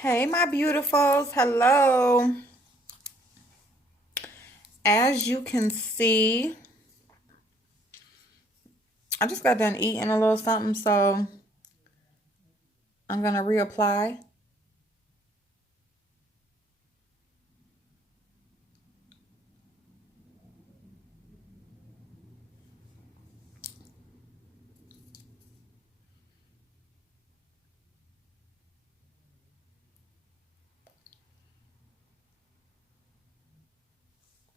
Hey, my beautifuls. Hello. As you can see, I just got done eating a little something, so I'm going to reapply.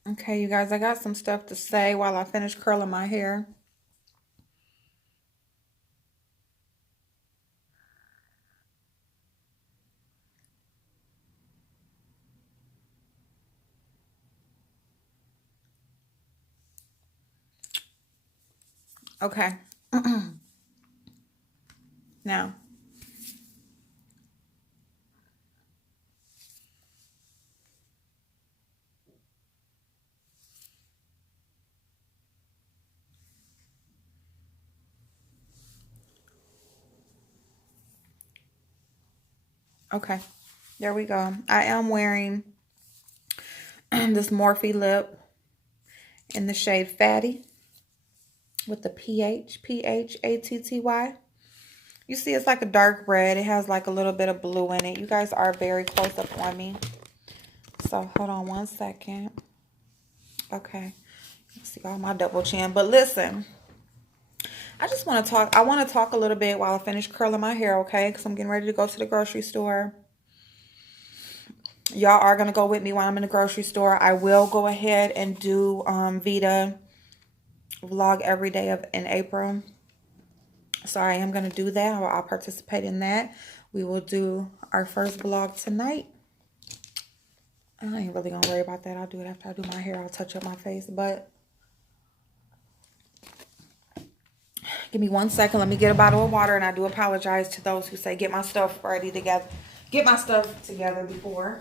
Okay, you guys, I got some stuff to say while I finish curling my hair. Okay. Now, okay. There we go. I am wearing this Morphe lip in the shade Fatty with the Phatty. You see, it's like a dark red. It has like a little bit of blue in it. You guys are very close up on me. So hold on one second. Okay. See all my double chin. But listen, I just want to talk. I want to talk a little bit while I finish curling my hair, okay? Because I'm getting ready to go to the grocery store. Y'all are going to go with me while I'm in the grocery store. I will go ahead and do Vita vlog every day in April. So I am going to do that. I'll participate in that. We will do our first vlog tonight. I ain't really going to worry about that. I'll do it after I do my hair. I'll touch up my face. But give me 1 second. Let me get a bottle of water. And I do apologize to those who say get my stuff ready together. Get my stuff together before.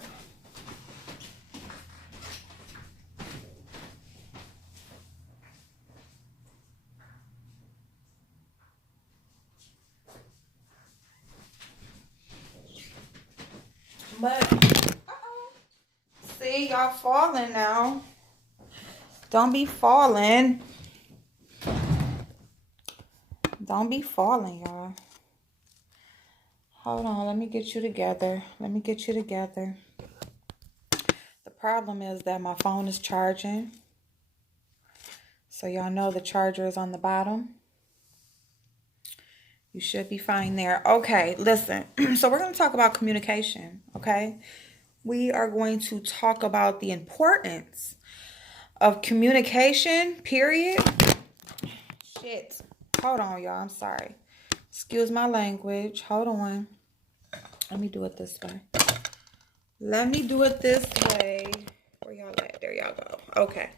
But, see, y'all falling now. Don't be falling. Don't be falling, y'all. Hold on, let me get you together. Let me get you together. The problem is that my phone is charging. So y'all know the charger is on the bottom. You should be fine there. Okay, listen. So we're going to talk about communication, okay? We are going to talk about the importance of communication, period. Shit. Hold on, y'all. I'm sorry. Excuse my language. Hold on. Let me do it this way. Let me do it this way. Where y'all at? There y'all go. Okay.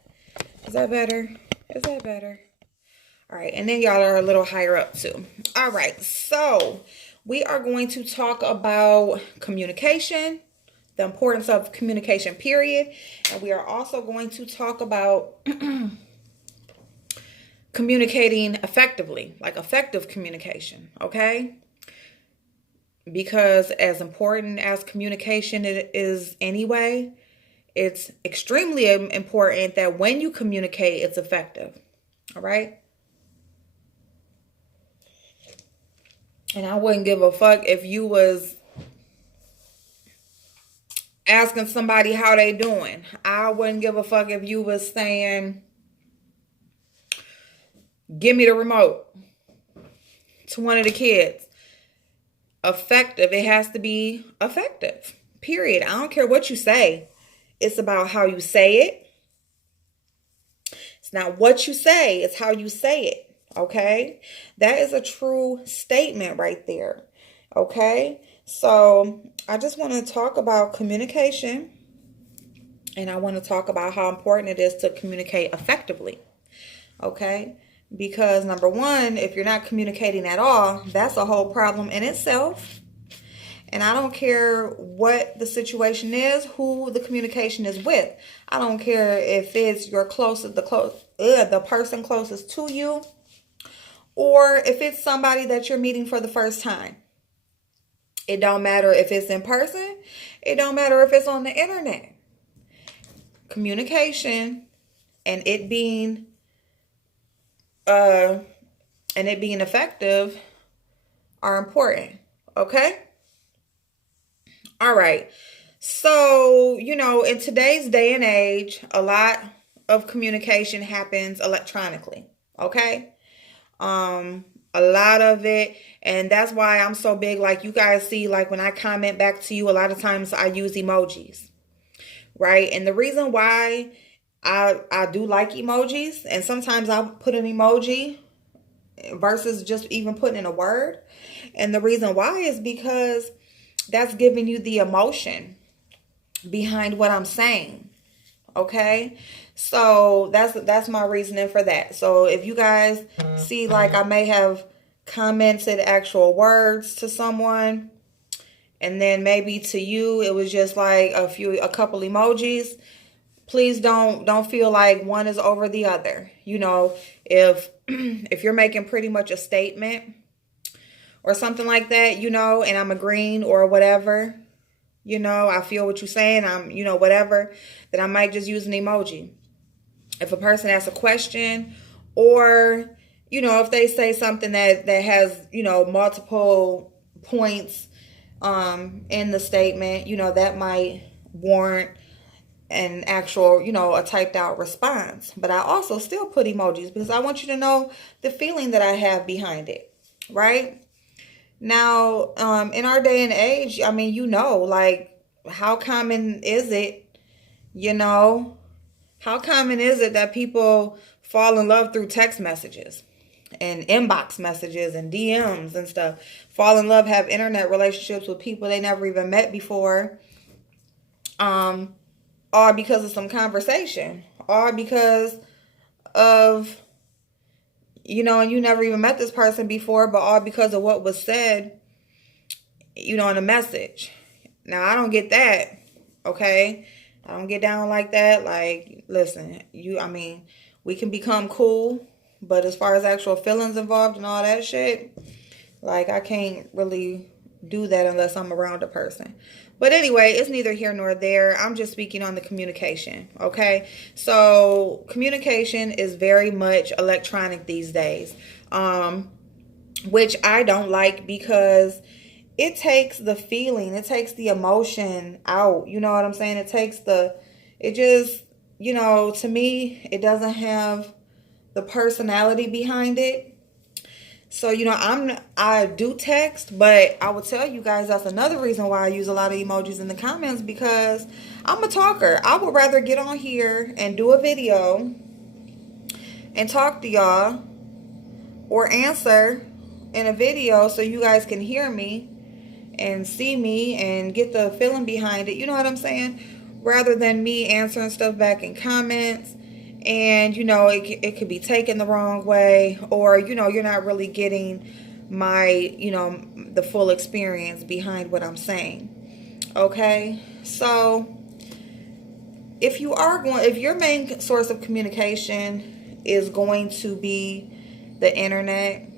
Is that better? Is that better? All right. And then y'all are a little higher up too. All right. So we are going to talk about communication, the importance of communication, period. And we are also going to talk about communicating effectively, like effective communication, okay? Because as important as communication is anyway, it's extremely important that when you communicate, it's effective, all right? And I wouldn't give a fuck if you was asking somebody how they doing. I wouldn't give a fuck if you was saying, give me the remote to one of the kids. Effective. It has to be effective. Period. I don't care what you say. It's about how you say it. It's not what you say, it's how you say it. Okay? That is a true statement right there. Okay? So I just want to talk about communication. And I want to talk about how important it is to communicate effectively. Okay? Because number one, if you're not communicating at all, that's a whole problem in itself. And I don't care what the situation is, who the communication is with. I don't care if it's your closest, the person closest to you, or if it's somebody that you're meeting for the first time. It don't matter if it's in person. It don't matter if it's on the internet. Communication and it being effective are important. Okay? All right. So, in today's day and age, a lot of communication happens electronically. Okay? A lot of it, and that's why I'm so big. Like, you guys see, like, when I comment back to you, a lot of times I use emojis, right? And the reason why I do like emojis, and sometimes I'll put an emoji versus just even putting in a word, and the reason why is because that's giving you the emotion behind what I'm saying. Okay, so that's my reasoning for that. So if you guys see, like, I may have commented actual words to someone, and then maybe to you it was just like a couple emojis, please don't feel like one is over the other. If if you're making pretty much a statement or something like that, and I'm agreeing or whatever, I feel what you're saying, I'm, whatever, then I might just use an emoji. If a person asks a question, or, if they say something that has, multiple points in the statement, that might warrant an actual, a typed out response. But I also still put emojis because I want you to know the feeling that I have behind it, right? Now, in our day and age, I mean, like, how common is it, how common is it that people fall in love through text messages and inbox messages and DMs and stuff? Fall in love, have internet relationships with people they never even met before, all because of some conversation, all because of, and you never even met this person before, but all because of what was said, in a message. Now, I don't get that, okay? I don't get down like that. Like, listen, we can become cool, but as far as actual feelings involved and all that shit, like, I can't really do that unless I'm around a person. But anyway, it's neither here nor there. I'm just speaking on the communication, okay? So communication is very much electronic these days, which I don't like because it takes the feeling, it takes the emotion out. You know what I'm saying? It just, to me, it doesn't have the personality behind it. So, I do text, but I will tell you guys that's another reason why I use a lot of emojis in the comments, because I'm a talker. I would rather get on here and do a video and talk to y'all or answer in a video so you guys can hear me and see me and get the feeling behind it. You know what I'm saying? Rather than me answering stuff back in comments. And, it could be taken the wrong way, or, you're not really getting my, the full experience behind what I'm saying. Okay. So if your main source of communication is going to be the internet,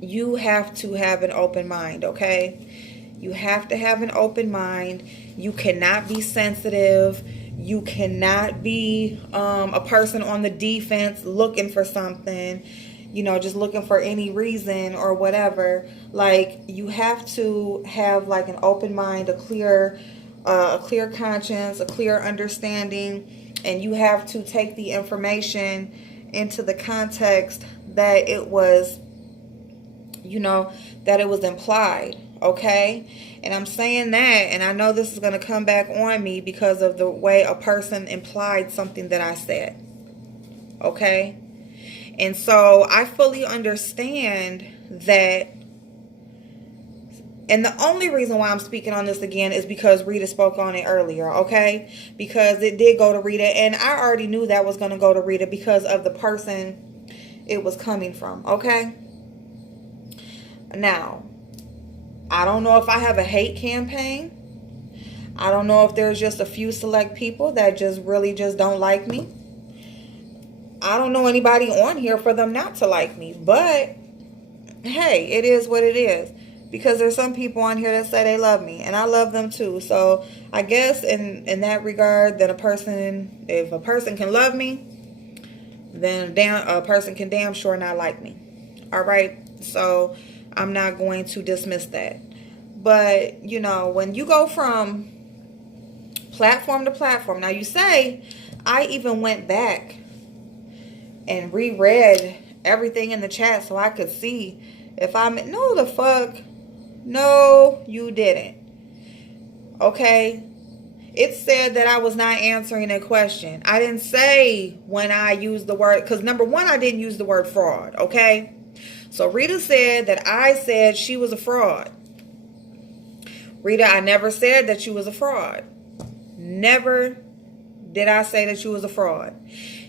you have to have an open mind. Okay. You have to have an open mind. You cannot be sensitive. You cannot be a person on the defense looking for something, just looking for any reason or whatever. Like, you have to have like an open mind, a clear conscience, a clear understanding, and you have to take the information into the context that it was, that it was implied. Okay. And I'm saying that, and I know this is going to come back on me because of the way a person implied something that I said. Okay. And so I fully understand that. And the only reason why I'm speaking on this again is because Rita spoke on it earlier. Okay. Because it did go to Rita, and I already knew that was going to go to Rita because of the person it was coming from. Okay. Now, I don't know if I have a hate campaign. I don't know if there's just a few select people that just really just don't like me. I don't know anybody on here for them not to like me. But, hey, it is what it is. because there's some people on here that say they love me, and I love them too. So I guess in that regard, that if a person can love me, then a person can damn sure not like me. All right. So I'm not going to dismiss that. But, you know, when you go from platform to platform, now you say, I even went back and reread everything in the chat so I could see if no, the fuck. No, you didn't. Okay. It said that I was not answering a question. I didn't say when I used the word, because number one, I didn't use the word fraud. Okay. So Rita said that I said she was a fraud. Rita, I never said that you was a fraud. Never did I say that you was a fraud.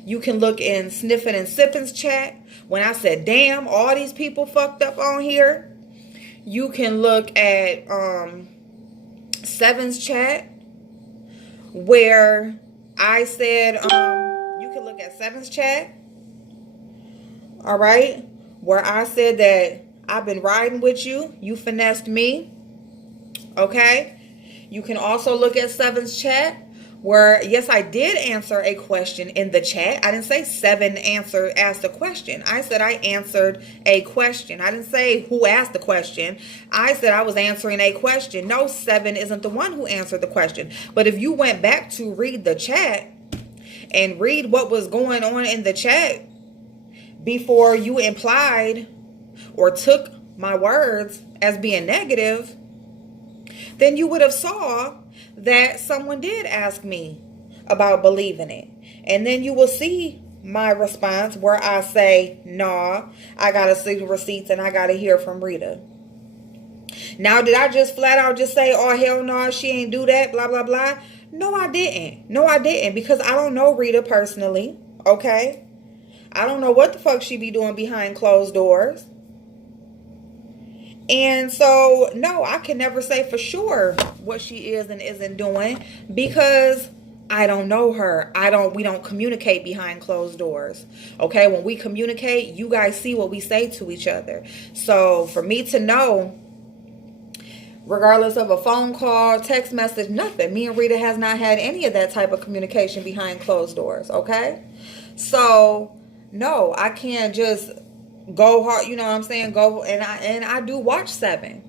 You can look in Sniffing and Sipping's chat when I said, damn, all these people fucked up on here. You can look at Seven's chat where I said, you can look at Seven's chat. All right. Where I said that I've been riding with you. You finessed me. Okay. You can also look at Seven's chat where, yes, I did answer a question in the chat. I didn't say Seven asked a question. I said I answered a question. I didn't say who asked the question. I said I was answering a question. No, Seven isn't the one who answered the question. But if you went back to read the chat and read what was going on in the chat before you implied or took my words as being negative, then you would have saw that someone did ask me about believing it. And then you will see my response where I say, nah, I got to see the receipts and I got to hear from Rita. Now, did I just flat out just say, oh, hell no, she ain't do that, blah, blah, blah? No, I didn't. No, I didn't, because I don't know Rita personally, okay? I don't know what the fuck she be doing behind closed doors. And so, no, I can never say for sure what she is and isn't doing because I don't know her. We don't communicate behind closed doors. Okay, when we communicate, you guys see what we say to each other. So for me to know, regardless of a phone call, text message, nothing, me and Rita has not had any of that type of communication behind closed doors. Okay, so no, I can't just go hard, you know what I'm saying? Go and I do watch Seven.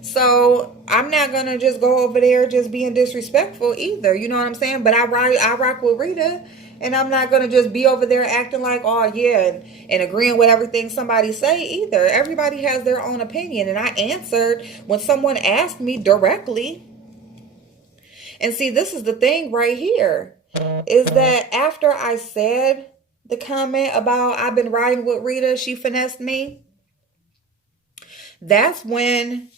So I'm not gonna just go over there just being disrespectful either, you know what I'm saying? But I rock with Rita, and I'm not gonna just be over there acting like, oh yeah, and agreeing with everything somebody say either. Everybody has their own opinion, and I answered when someone asked me directly. And see, this is the thing right here, is that after I said the comment about I've been riding with Rita, she finessed me, that's when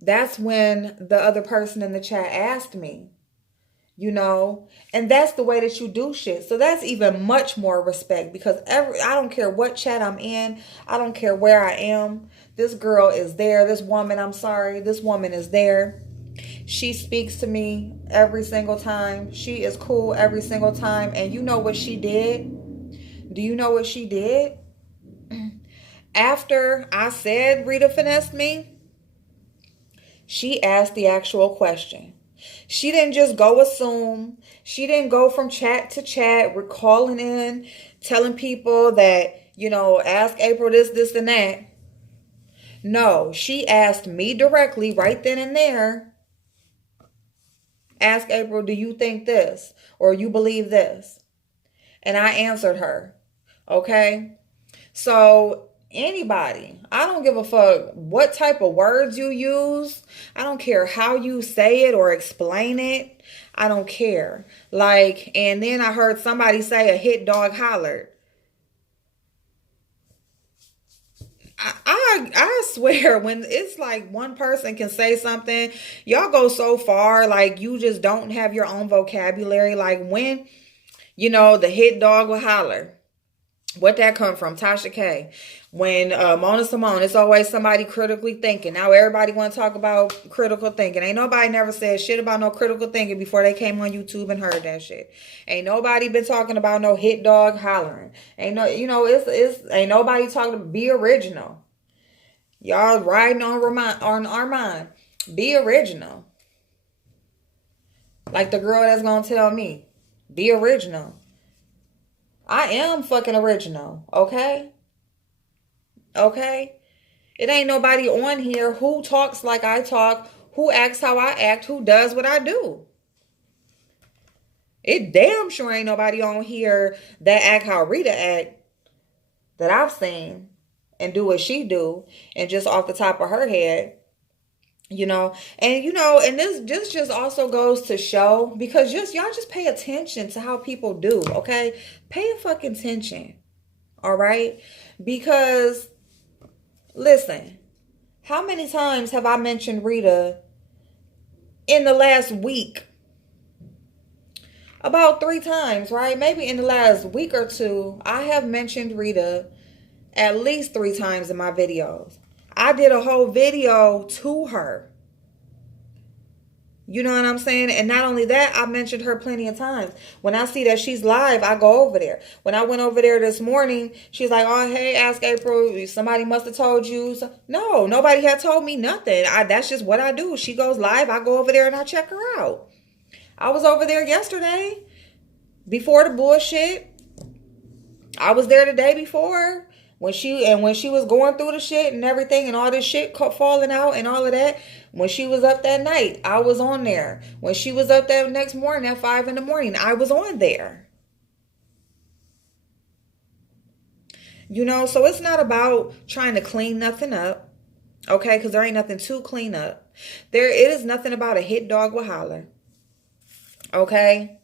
the other person in the chat asked me, you know, and that's the way that you do shit. So that's even much more respect, because I don't care what chat I'm in. I don't care where I am. This girl is there. This woman is there. She speaks to me every single time. She is cool every single time. And you know what she did? Do you know what she did? After I said Rita finessed me, she asked the actual question. She didn't just go assume. She didn't go from chat to chat, recalling in, telling people that, you know, ask April this, and that. No, she asked me directly right then and there. Ask April, do you think this? Or you believe this? And I answered her. Okay? So anybody, I don't give a fuck what type of words you use. I don't care how you say it or explain it. I don't care. Like, and then I heard somebody say a hit dog hollered. I swear, when it's like one person can say something, y'all go so far, like you just don't have your own vocabulary. Like when, you know, the hit dog will holler. What that come from? Tasha K. When Mona Simone, it's always somebody critically thinking. Now everybody want to talk about critical thinking. Ain't nobody never said shit about no critical thinking before they came on YouTube and heard that shit. Ain't nobody been talking about no hit dog hollering. Ain't no, you know, it's ain't nobody talking about be original. Y'all riding on Armand. Be original. Like the girl that's gonna tell me. Be original. I am fucking original. Okay? Okay? It ain't nobody on here who talks like I talk, who acts how I act, who does what I do. It damn sure ain't nobody on here that act how Rita act that I've seen and do what she do and just off the top of her head. And this just also goes to show, because y'all just pay attention to how people do, okay? Pay a fucking attention. All right? Because listen, how many times have I mentioned Rita in the last week? About 3 times, right? Maybe in the last week or two, I have mentioned Rita at least 3 times in my videos. I did a whole video to her. You know what I'm saying? And not only that, I mentioned her plenty of times. When I see that she's live, I go over there. When I went over there this morning, she's like, oh, hey, Ask April, somebody must have told you. No, nobody had told me nothing. That's just what I do. She goes live, I go over there and I check her out. I was over there yesterday before the bullshit. I was there the day before when she was going through the shit and everything and all this shit falling out and all of that. When she was up that night, I was on there. When she was up that next morning at 5 a.m, I was on there. So it's not about trying to clean nothing up, okay? Because there ain't nothing to clean up. It is nothing about a hit dog will holler, okay?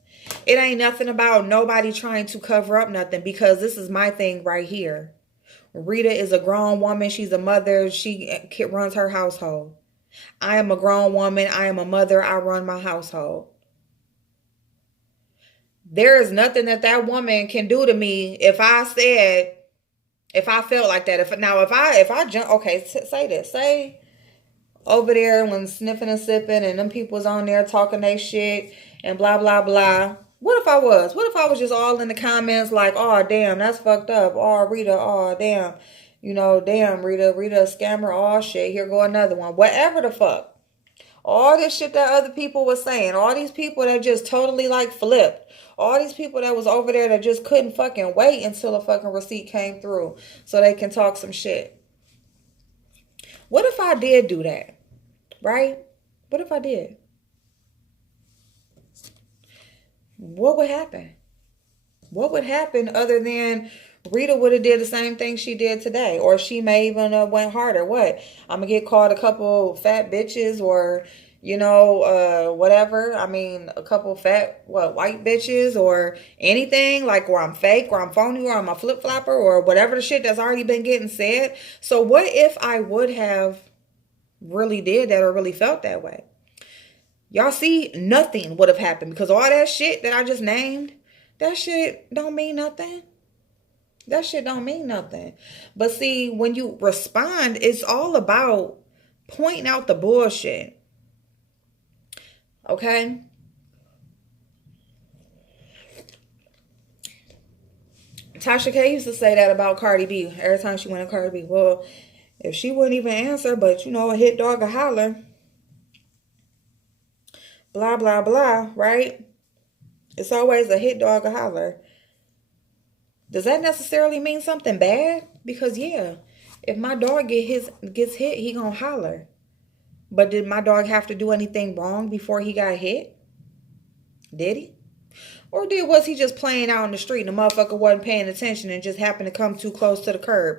It ain't nothing about nobody trying to cover up nothing, because this is my thing right here. Rita is a grown woman. She's a mother. She runs her household. I am a grown woman. I am a mother. I run my household. There is nothing that woman can do to me if I felt like that. If I jump, okay, say this. Say over there when sniffing and sipping and them people's on there talking they shit and blah, blah, blah. What if I was? What if I was just all in the comments like, oh, damn, that's fucked up. Oh, Rita, oh, damn. Damn, Rita a scammer. Oh, shit, here go another one. Whatever the fuck. All this shit that other people were saying. All these people that just totally like flipped. All these people that was over there that just couldn't fucking wait until a fucking receipt came through so they can talk some shit. What if I did do that? Right? What if I did? What would happen? What would happen other than Rita would have did the same thing she did today? Or she may even went harder. What? I'm going to get called a couple fat bitches or, whatever. I mean, a couple fat, white bitches or anything like where I'm fake or I'm phony or I'm a flip-flopper or whatever the shit that's already been getting said. So what if I would have really did that or really felt that way? Y'all see, nothing would have happened because all that shit that I just named, that shit don't mean nothing. That shit don't mean nothing. But see, when you respond, it's all about pointing out the bullshit. Okay? Tasha K used to say that about Cardi B every time she went to Cardi B. Well, if she wouldn't even answer, but a hit dog a holler. Blah, blah, blah, right? It's always a hit dog a holler. Does that necessarily mean something bad? Because, yeah, if my dog gets hit, he gonna holler. But did my dog have to do anything wrong before he got hit? Did he? Or was he just playing out in the street and the motherfucker wasn't paying attention and just happened to come too close to the curb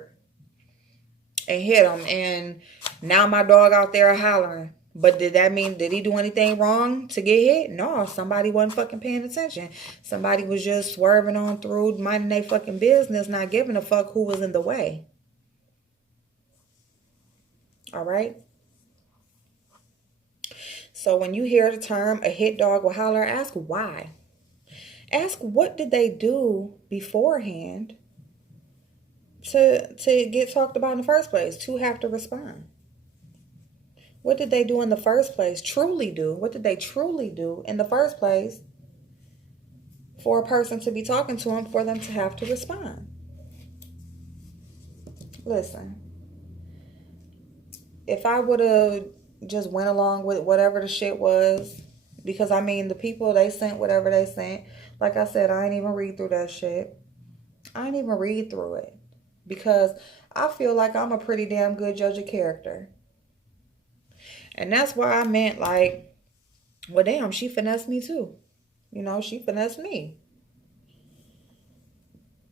and hit him? And now my dog out there hollering. But did he do anything wrong to get hit? No, somebody wasn't fucking paying attention. Somebody was just swerving on through, minding their fucking business, not giving a fuck who was in the way. All right? So when you hear the term a hit dog will holler, ask why. Ask what did they do beforehand to get talked about in the first place, to have to respond. What did they do in the first place? Truly do. What did they truly do in the first place for a person to be talking to them, for them to have to respond? Listen, if I would have just went along with whatever the shit was, because I mean, the people, they sent whatever they sent. Like I said, I ain't even read through that shit. I ain't even read through it because I feel like I'm a pretty damn good judge of character. And that's why I meant, like, well, damn, she finessed me too. You know, she finessed me.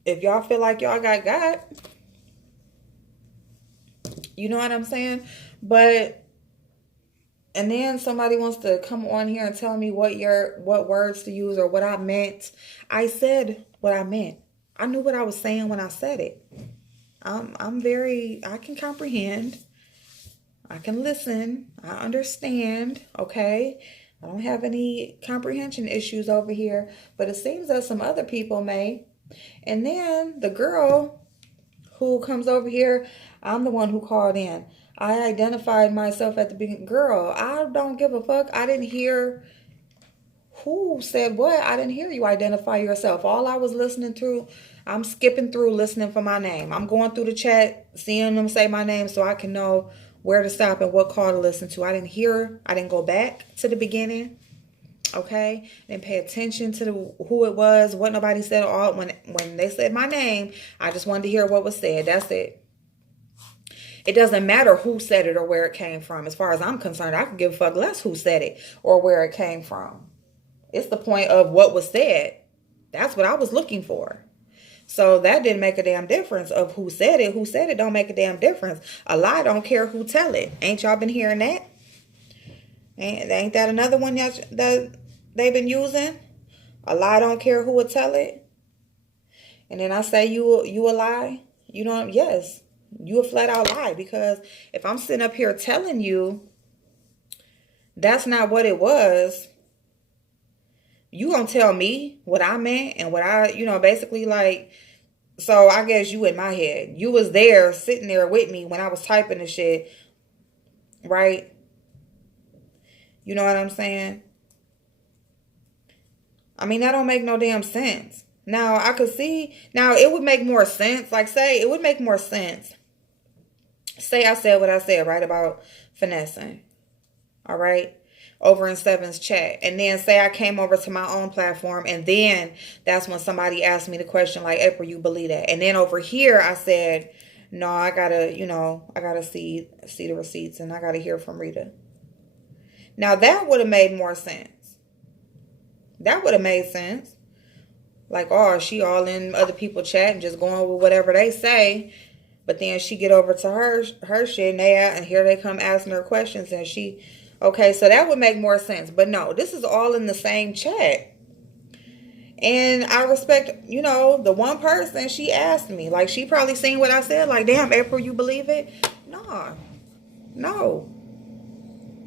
If y'all feel like y'all got, you know what I'm saying? But, and then somebody wants to come on here and tell me what words to use or what I meant. I said what I meant. I knew what I was saying when I said it. I can comprehend. I can listen. I understand. Okay. I don't have any comprehension issues over here, but it seems that some other people may. And then the girl who comes over here, I'm the one who called in. I identified myself at the beginning. Girl, I don't give a fuck. I didn't hear who said what. I didn't hear you identify yourself. All I was listening to, I'm skipping through listening for my name. I'm going through the chat, seeing them say my name so I can know where to stop and what call to listen to. I didn't go back to the beginning. Okay, didn't pay attention to who it was, what nobody said. All when they said my name, I just wanted to hear what was said. That's it. It doesn't matter who said it or where it came from. As far as I'm concerned, I could give a fuck less who said it or where it came from. It's the point of what was said. That's what I was looking for. So that didn't make a damn difference of who said it. Who said it don't make a damn difference. A lie don't care who tell it. Ain't y'all been hearing that? Ain't that another one that they've been using? A lie don't care who will tell it. And then I say you a lie. You know, yes, you a flat out lie. Because if I'm sitting up here telling you that's not what it was, you gonna tell me what I meant and what I, basically like. So I guess you in my head. You was there, sitting there with me when I was typing the shit, right? You know what I'm saying? I mean, that don't make no damn sense. Now, I could see, now it would make more sense. Like, say, it would make more sense. Say I said what I said, right, about finessing. All right? Over in Seven's chat. And then say I came over to my own platform. And then that's when somebody asked me the question, like, April, you believe that? And then over here, I said, no, I gotta see the receipts and I gotta hear from Rita. Now, that would have made more sense. That would have made sense. Like, oh, she all in other people chat and just going with whatever they say. But then she get over to her shit and here they come asking her questions and she, okay, so that would make more sense. But no, this is all in the same chat. And I respect, the one person, she asked me, like, she probably seen what I said, like, damn, April, you believe it? No.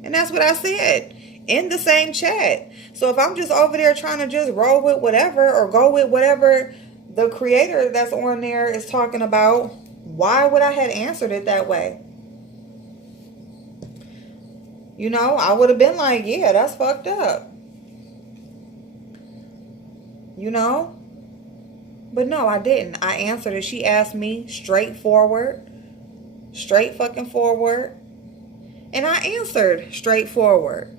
And that's what I said in the same chat. So if I'm just over there trying to just roll with whatever or go with whatever the creator that's on there is talking about, why would I have answered it that way? I would have been like, yeah, that's fucked up. But no, I didn't. I answered it. She asked me straight fucking forward. And I answered straightforward.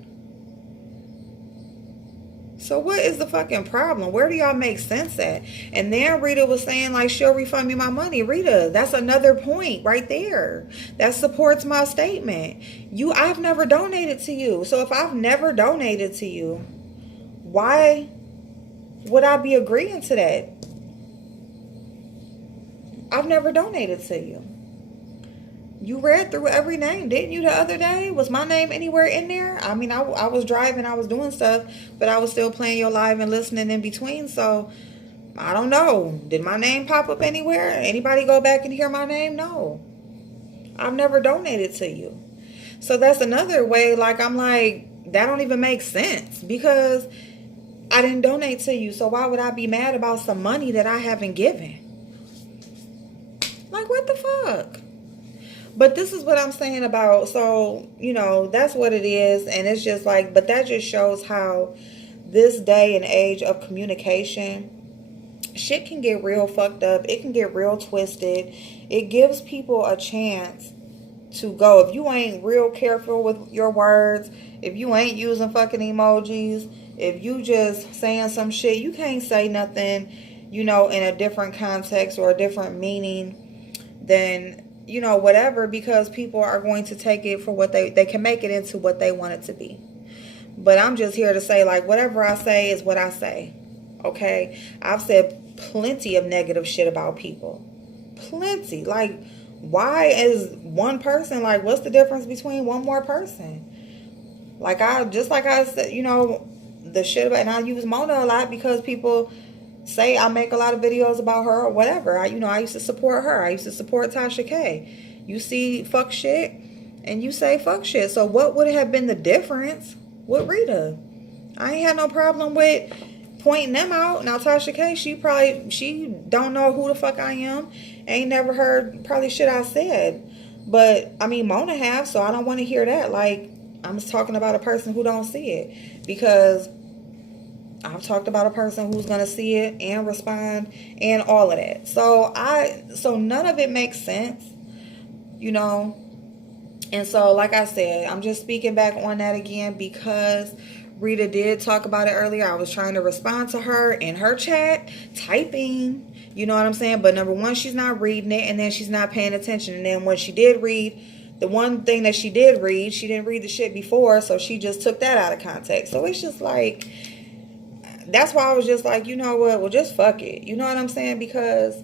So what is the fucking problem? Where do y'all make sense at? And then Rita was saying, like, she'll refund me my money. Rita, that's another point right there. That supports my statement. I've never donated to you. So if I've never donated to you, why would I be agreeing to that? I've never donated to you. You read through every name, didn't you, the other day? Was my name anywhere in there? I mean, I was driving, I was doing stuff, but I was still playing your live and listening in between. So, I don't know. Did my name pop up anywhere? Anybody go back and hear my name? No. I've never donated to you. So, that's another way, like, I'm like, that don't even make sense because I didn't donate to you. So, why would I be mad about some money that I haven't given? Like, what the fuck? But this is what I'm saying about, so, that's what it is. And it's just like, but that just shows how this day and age of communication, shit can get real fucked up. It can get real twisted. It gives people a chance to go. If you ain't real careful with your words, if you ain't using fucking emojis, if you just saying some shit, you can't say nothing, in a different context or a different meaning than, whatever, because people are going to take it for what they can make it into what they want it to be. But I'm just here to say, like, whatever I say is what I say. Okay? I've said plenty of negative shit about people. Plenty. Like, why is one person, like, what's the difference between one more person? Like, I said, the shit about, and I use Mona a lot because people say I make a lot of videos about her or whatever. I used to support her. I used to support Tasha K. You see fuck shit and you say fuck shit. So what would have been the difference with Rita? I ain't had no problem with pointing them out. Now Tasha K, she don't know who the fuck I am. Ain't never heard probably shit I said. But I mean Mona have, so I don't want to hear that. Like, I'm just talking about a person who don't see it, because I've talked about a person who's going to see it and respond and all of that. So none of it makes sense, And so, like I said, I'm just speaking back on that again because Rita did talk about it earlier. I was trying to respond to her in her chat, typing, you know what I'm saying? But number one, she's not reading it, and then she's not paying attention. And then when she did read, the one thing that she did read, she didn't read the shit before, so she just took that out of context. So it's just like, that's why I was just like, you know what? Well, just fuck it. You know what I'm saying? Because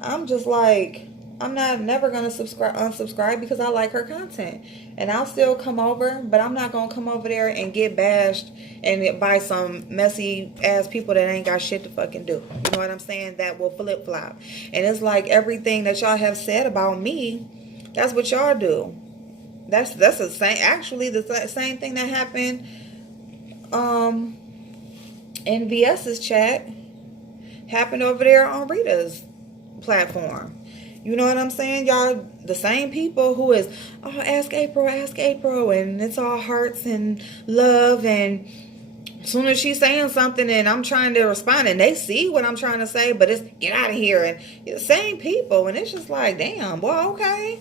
I'm just like, I'm never going to unsubscribe because I like her content. And I'll still come over, but I'm not going to come over there and get bashed and by some messy ass people that ain't got shit to fucking do. You know what I'm saying? That will flip flop. And it's like everything that y'all have said about me, that's what y'all do. That's the same, actually the same thing that happened in VS's chat happened over there on Rita's platform. You know what I'm saying? Y'all, the same people who is, oh, ask April, and it's all hearts and love, and as soon as she's saying something and I'm trying to respond and they see what I'm trying to say, but it's get out of here, and the same people, and it's just like, damn, well, okay.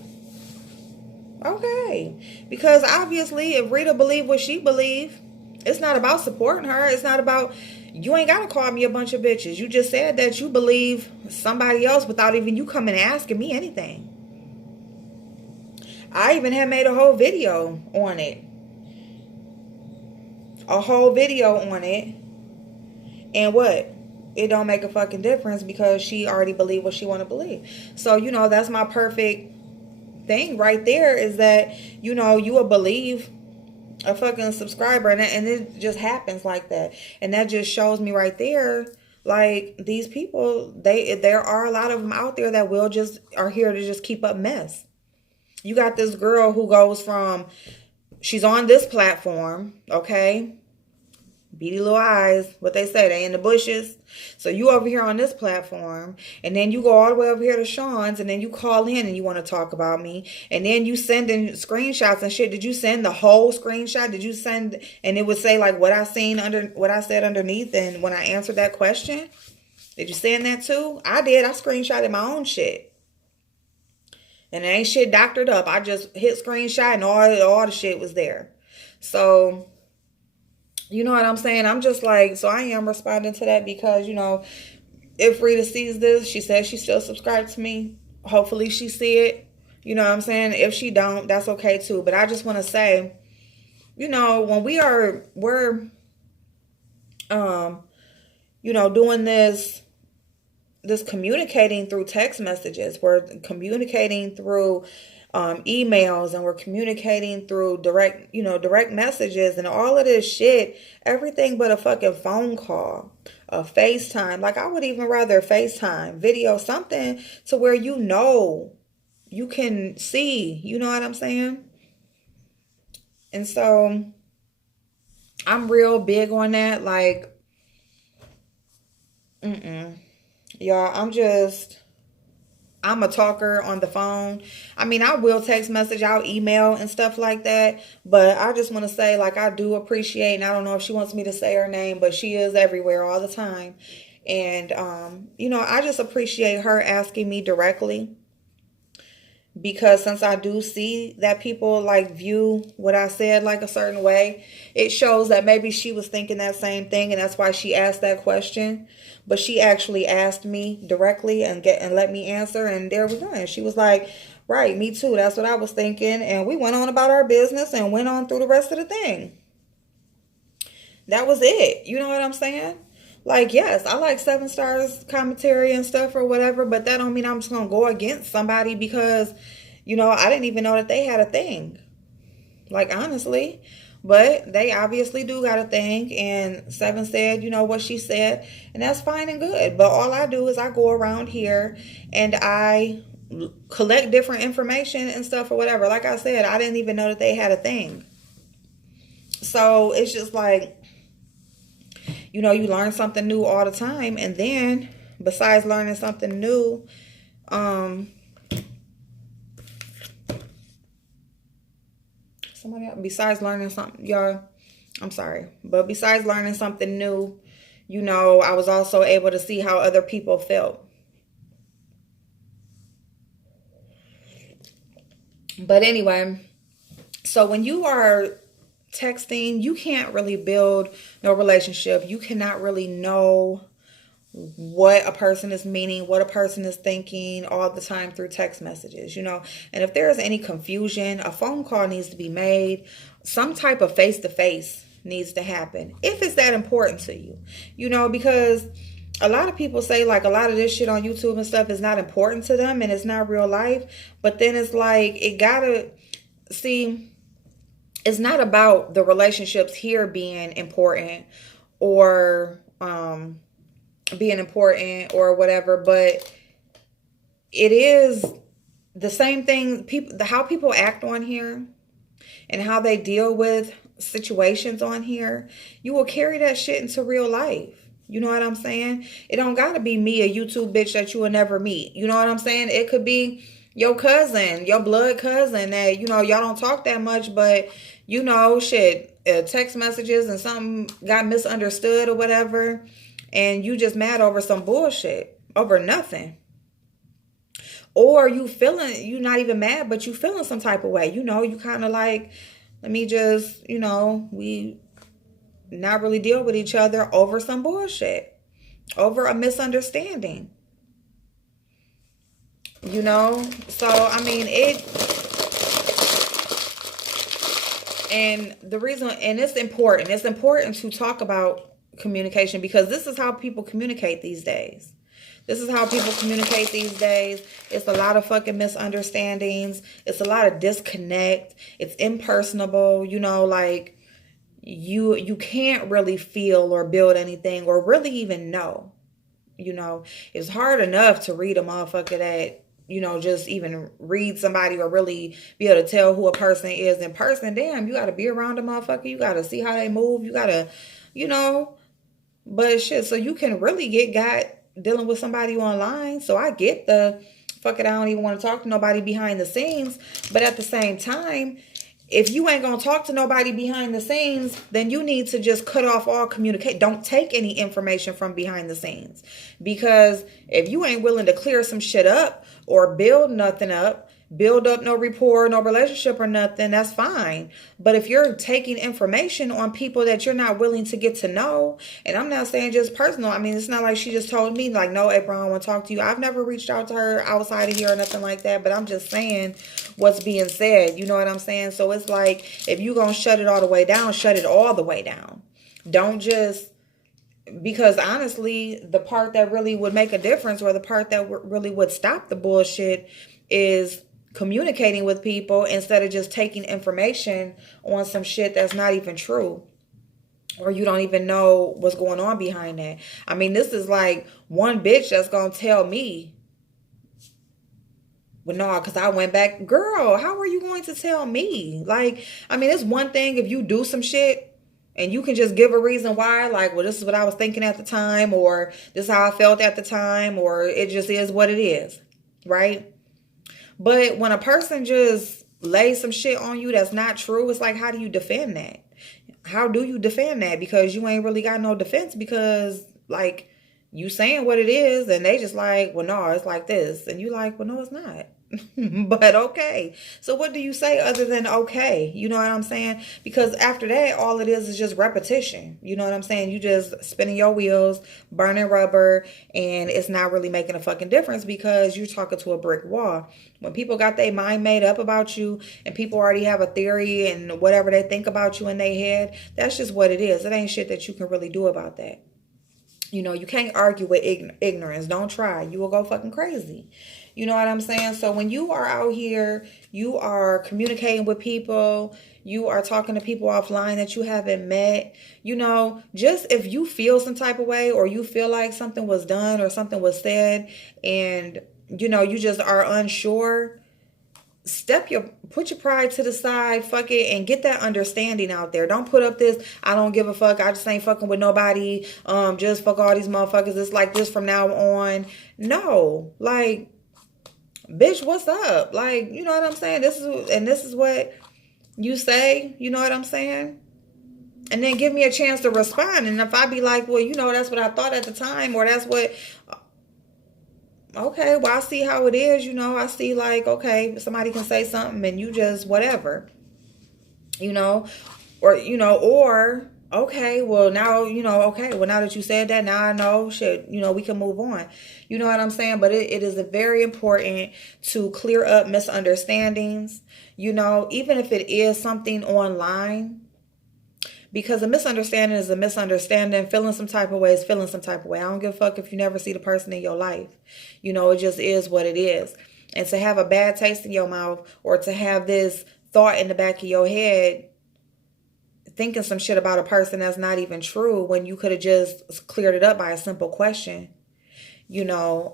Because obviously if Rita believed what she believed, it's not about supporting her. It's not about, you ain't got to call me a bunch of bitches. You just said that you believe somebody else without even you coming and asking me anything. I even had made a whole video on it. And what? It don't make a fucking difference because she already believed what she want to believe. So, that's my perfect thing right there, is that, you will believe a fucking subscriber, and it just happens like that. And that just shows me right there, like, these people, there are a lot of them out there that are here to just keep up mess. You got this girl who goes from, she's on this platform, okay, beady little eyes, what they say, they in the bushes. So you over here on this platform, and then you go all the way over here to Sean's, and then you call in and you want to talk about me, and then you send in screenshots and shit. Did you send the whole screenshot? Did you send, and it would say like what I said underneath, and when I answered that question, did you send that too? I did. I screenshotted my own shit. And it ain't shit doctored up. I just hit screenshot and all the shit was there. So, you know what I'm saying? I'm just like, so I am responding to that because, if Rita sees this, she says she still subscribed to me. Hopefully she see it. You know what I'm saying? If she don't, that's okay too. But I just want to say, when we're doing this communicating through text messages, we're communicating through emails, and we're communicating through direct messages and all of this shit, everything but a fucking phone call, a FaceTime. Like, I would even rather FaceTime, video, something to where you can see, you know what I'm saying? And so I'm real big on that. Like, y'all, I'm a talker on the phone. I mean, I will text message, I'll email and stuff like that. But I just want to say, like, I do appreciate, and I don't know if she wants me to say her name, but she is everywhere all the time. And, I just appreciate her asking me directly. because since I do see that people like view what I said like a certain way, it shows that maybe she was thinking that same thing, and that's why she asked that question. But she actually asked me directly and let me answer, and there we go. And she was like, "Right, me too. That's what I was thinking." And we went on about our business and went on through the rest of the thing. That was it. You know what I'm saying? Like, yes, I like Seven Stars commentary and stuff or whatever, but that don't mean I'm just gonna go against somebody because, I didn't even know that they had a thing. Like, honestly. But they obviously do got a thing, and Seven said, what she said, and that's fine and good. But all I do is I go around here and I collect different information and stuff or whatever. Like I said, I didn't even know that they had a thing. So it's just like, you learn something new all the time. And then besides learning something new, besides learning something, y'all, I'm sorry, but besides learning something new, I was also able to see how other people felt. But anyway, so when you are texting, you can't really build no relationship. You cannot really know what a person is meaning, what a person is thinking all the time through text messages, And if there is any confusion, a phone call needs to be made. Some type of face-to-face needs to happen if it's that important to you, because a lot of people say like a lot of this shit on YouTube and stuff is not important to them and it's not real life. But then it's like, it's not about the relationships here being important or or whatever, but it is the same thing. How people act on here and how they deal with situations on here, you will carry that shit into real life. You know what I'm saying? It don't gotta be me, a YouTube bitch that you will never meet. You know what I'm saying? It could be your cousin, your blood cousin that, y'all don't talk that much, but, text messages and something got misunderstood or whatever, and you just mad over some bullshit, over nothing. Or you not even mad, but you feeling some type of way. You kind of like, let me just, we not really deal with each other over some bullshit, over a misunderstanding. So I mean and the reason, and it's important to talk about communication because this is how people communicate these days. It's a lot of fucking misunderstandings. It's a lot of disconnect. It's impersonable, like you can't really feel or build anything or really even know. It's hard enough to read a motherfucker that, just even read somebody or really be able to tell who a person is in person. Damn, you got to be around a motherfucker. You got to see how they move. You got to, but shit, so you can really get got dealing with somebody online. So I get the fuck it, I don't even want to talk to nobody behind the scenes. But at the same time, if you ain't gonna talk to nobody behind the scenes, then you need to just cut off all communicate. Don't take any information from behind the scenes. Because if you ain't willing to clear some shit up or build nothing up, build up no rapport, no relationship or nothing, that's fine. But if you're taking information on people that you're not willing to get to know, and I'm not saying just personal, I mean, it's not like she just told me like, no, April, I don't want to talk to you. I've never reached out to her outside of here or nothing like that, but I'm just saying what's being said. You know what I'm saying? So it's like, if you're going to shut it all the way down, shut it all the way down. Don't just, because honestly, the part that really would make a difference or the part that really would stop the bullshit is communicating with people instead of just taking information on some shit that's not even true or you don't even know what's going on behind that. I mean, this is like one bitch that's gonna tell me, well, no, because I went back. Girl, how are you going to tell me? Like, I mean, it's one thing if you do some shit and you can just give a reason why, like, well, this is what I was thinking at the time, or this is how I felt at the time, or it just is what it is, right? But when a person just lays some shit on you that's not true, it's like, how do you defend that? How do you defend that? Because you ain't really got no defense because, like, you saying what it is and they just like, well, no, it's like this. And you like, well, no, it's not. But okay. So what do you say other than okay? You know what I'm saying? Because after that, all it is just repetition. You know what I'm saying? You just spinning your wheels, burning rubber, and it's not really making a fucking difference because you're talking to a brick wall. When people got their mind made up about you and people already have a theory and whatever they think about you in their head, that's just what it is. It ain't shit that you can really do about that. You know, you can't argue with ignorance. Don't try. You will go fucking crazy. You know what I'm saying? So when you are out here, you are communicating with people, you are talking to people offline that you haven't met, you know, just if you feel some type of way or you feel like something was done or something was said and, you know, you just are unsure, put your pride to the side, fuck it, and get that understanding out there. Don't put up this I don't give a fuck, I just ain't fucking with nobody, just fuck all these motherfuckers, it's like this from now on. No, like, bitch, what's up? Like, you know what I'm saying? This is what you say, you know what I'm saying? And then give me a chance to respond. And if I be like, well, you know, that's what I thought at the time, or that's what, okay, well, I see how it is, you know, I see like, okay, somebody can say something and you just whatever, you know, or okay, well now, you know, okay, well now that you said that, now I know, shit, you know, we can move on. You know what I'm saying? But it is very important to clear up misunderstandings, you know, even if it is something online. Because a misunderstanding is a misunderstanding. Feeling some type of way is feeling some type of way. I don't give a fuck if you never see the person in your life. You know, it just is what it is. And to have a bad taste in your mouth or to have this thought in the back of your head thinking some shit about a person that's not even true when you could have just cleared it up by a simple question, you know,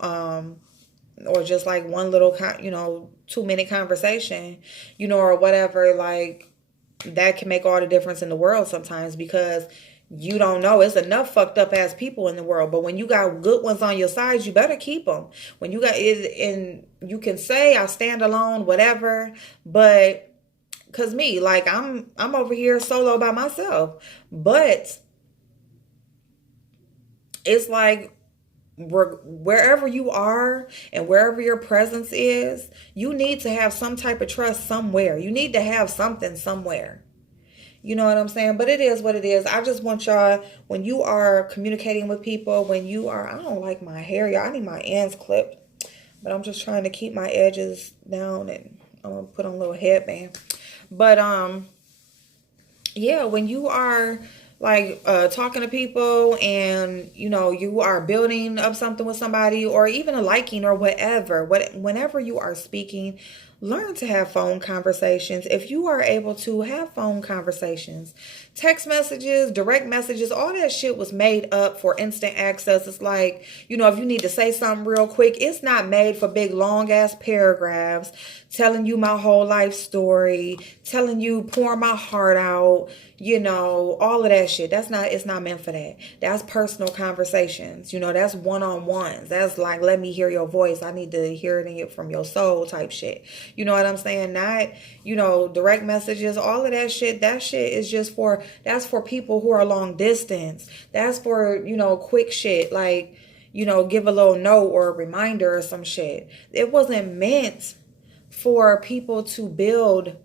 or just like one little, 2-minute conversation, you know, or whatever, like, that can make all the difference in the world sometimes because you don't know. It's enough fucked up ass people in the world, but when you got good ones on your side, you better keep them. When you got it, and you can say I stand alone, whatever, but cause me, like I'm over here solo by myself, but it's like wherever you are and wherever your presence is, you need to have some type of trust somewhere. You need to have something somewhere. You know what I'm saying? But it is what it is. I just want y'all, when you are communicating with people, I don't like my hair, y'all. I need my ends clipped. But I'm just trying to keep my edges down and I'm going to put on a little headband. But, yeah, when you are like talking to people and you know you are building up something with somebody or even a liking or whenever you are speaking, learn to have phone conversations. If you are able to have phone conversations, text messages, direct messages, all that shit was made up for instant access. It's like, you know, if you need to say something real quick, it's not made for big long ass paragraphs telling you my whole life story, telling you, pouring my heart out, you know, all of that shit. It's not meant for that. That's personal conversations. You know, that's one-on-ones. That's like, let me hear your voice. I need to hear it from your soul type shit. You know what I'm saying? Not, you know, direct messages, all of that shit. That shit is just that's for people who are long distance. That's for, you know, quick shit. Like, you know, give a little note or a reminder or some shit. It wasn't meant for people to build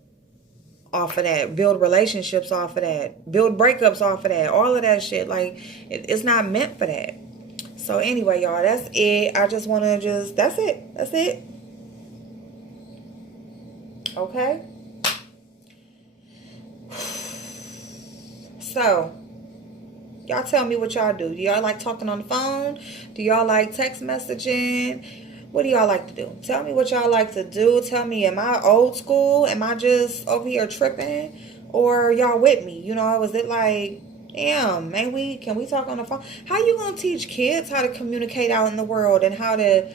off of that, build relationships off of that, build breakups off of that, all of that shit. Like, it's not meant for that. So anyway, y'all, that's it. I just want to that's it. Okay. So, y'all tell me what y'all do. Do y'all like talking on the phone? Do y'all like text messaging? What do y'all like to do? Tell me what y'all like to do. Tell me, am I old school? Am I just over here tripping? Or y'all with me? You know, was it like, damn, man, can we talk on the phone? How you gonna teach kids how to communicate out in the world and how to,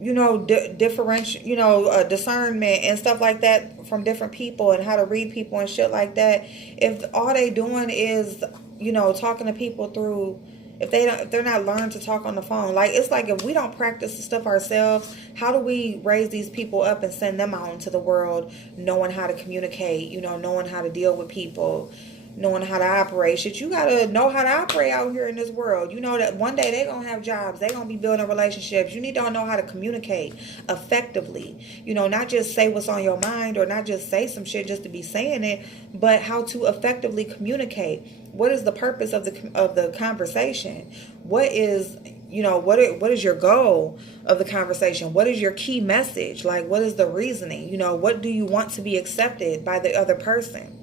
you know, differentiate, you know, discernment and stuff like that from different people and how to read people and shit like that? If all they doing is, you know, talking to people through, if they're not learned to talk on the phone, like, it's like if we don't practice the stuff ourselves, how do we raise these people up and send them out into the world knowing how to communicate, you know, knowing how to deal with people, knowing how to operate. Shit, you gotta know how to operate out here in this world. You know that one day they gonna have jobs. They gonna be building relationships. You need to know how to communicate effectively. You know, not just say what's on your mind or not just say some shit just to be saying it, but how to effectively communicate. What is the purpose of the conversation? What is, you know, what is your goal of the conversation? What is your key message? Like, what is the reasoning? You know, what do you want to be accepted by the other person?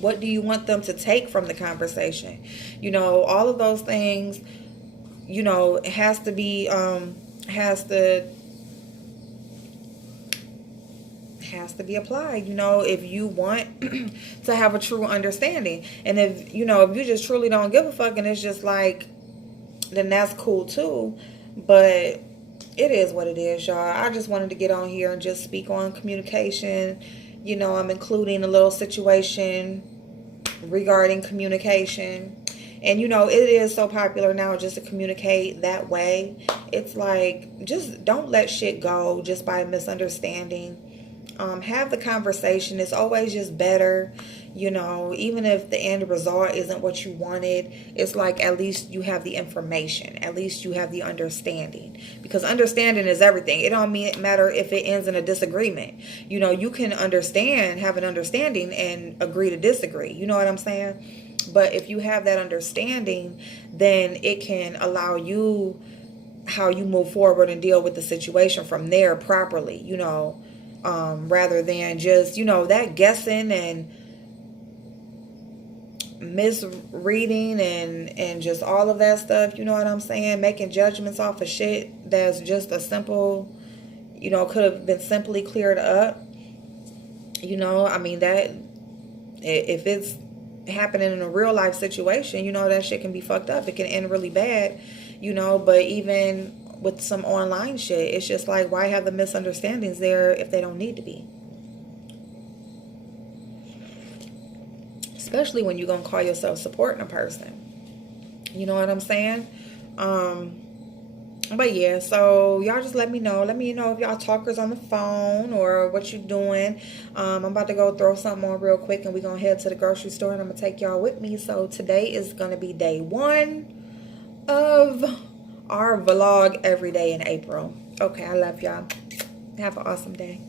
What do you want them to take from the conversation? You know, all of those things, you know, has to be applied, you know, if you want to have a true understanding. And if, you know, if you just truly don't give a fuck and it's just like, then that's cool too. But it is what it is, y'all. I just wanted to get on here and just speak on communication. You know, I'm including a little situation regarding communication. And, you know, it is so popular now just to communicate that way. It's like, just don't let shit go just by misunderstanding. Have the conversation. It's always just better, you know, even if the end result isn't what you wanted. It's like, at least you have the information. At least you have the understanding, because understanding is everything. It don't matter if it ends in a disagreement. You know, you can have an understanding and agree to disagree. You know what I'm saying? But if you have that understanding, then it can allow you how you move forward and deal with the situation from there properly, you know. Rather than just, you know, that guessing and misreading and just all of that stuff, you know what I'm saying? Making judgments off of shit that's just a simple, you know, could have been simply cleared up. You know, I mean, that if it's happening in a real life situation, you know, that shit can be fucked up. It can end really bad, you know. But even with some online shit, it's just like, why have the misunderstandings there if they don't need to be? Especially when you're gonna call yourself supporting a person. You know what I'm saying? But yeah, so y'all just let me know. Let me know if y'all talkers on the phone or what you doing. I'm about to go throw something on real quick and we're gonna head to the grocery store and I'm gonna take y'all with me. So today is gonna be day 1 of our vlog every day in April. Okay, I love y'all. Have an awesome day.